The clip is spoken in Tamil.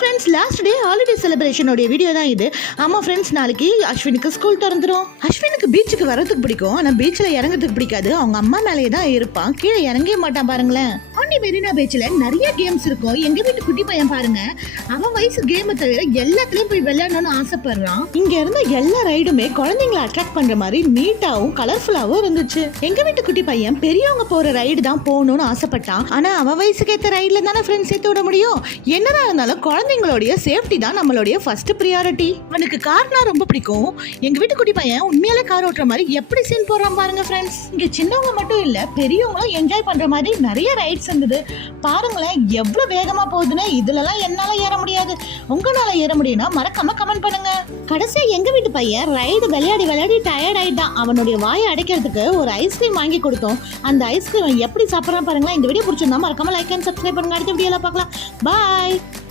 ஃப்ரெண்ட்ஸ், லாஸ்ட் டே ஹாலிடே செலிப்ரேஷனோட வீடியோ தான் இது. ஆமா ஃப்ரெண்ட்ஸ், நாளைக்கு அஸ்வினுக்கு ஸ்கூல் திறந்துரும். அஸ்வினுக்கு பீச்சுக்கு வரதுக்கு பிடிக்கும், ஆனா பீச்ல இறங்குறதுக்கு பிடிக்காது. அவங்க அம்மா மேலேயே தான் இருப்பான், கீழே இறங்கவே மாட்டான். பாருங்களேன், பாண்டி மெரினா பீச்ல நிறைய கேம்ஸ் இருக்கும். எங்க வீட்டு குட்டி பையன் பாருங்க, அவன் வயசு கேமை தவிர எல்லாத்துலயும் போய் விளையாடணும்னு ஆசைப்படுறான். இங்க இருந்த எல்லா ரைடுமே குழந்தைங்களை அட்ராக்ட் பண்ற மாதிரி நீட்டாவும் கலர்ஃபுல்லாவும் இருந்துச்சு. எங்க வீட்டு குட்டி பையன் பெரியவங்க போற ரைடு தான் போகணும்னு ஆசைப்பட்டான். ஆனா அவன் வயசுக்கு ஏற்ற ரைட்ல தானே ஃப்ரெண்ட்ஸ் சேர்த்து விட முடியும். என்னதான் இருந்தாலும் குழந்தைங்களுடைய சேஃப்டி தான் நம்மளுடைய ஃபர்ஸ்ட் பிரியாரிட்டி. அவனுக்கு கார்னா ரொம்ப பிடிக்கும். எங்க வீட்டு குட்டி பையன் உண்மையாலே கார் ஓட்டுற மாதிரி எப்படி சீன் போடுறான் பாருங்க ஃப்ரெண்ட்ஸ். இங்க சின்னவங்க மட்டும் இல்ல, பெரியவங்களும் என்ஜாய் பண்ற மாதிரி நிறைய ரைட்ஸ் இருந்தது. பாருங்களேன் எவ்வளவு வேகமா போகுதுன்னு. இதுலலாம் என்னால ஏற முடியாது. உங்களால ஏற முடியும்னா மறக்காம கமெண்ட் பண்ணுங்க. கடைசியா எங்க வீட்டு பையன் ரைடு விளையாடி டயர்ட் ஆயிட்டான். அவனுடைய வாயை அடைக்கிறதுக்கு ஒரு ஐஸ்கிரீம் வாங்கி கொடுத்தோம். அந்த ஐஸ்கிரீம் எப்படி சாப்பிடறான் பாருங்களேன். இந்த வீடியோ பிடிச்சிருந்தா மறக்காம லைக் அண்ட் சப்ஸ்கிரைப் பண்ணுங்க. அடுத்த வீடியோல பார்க்கலாம். பாய்.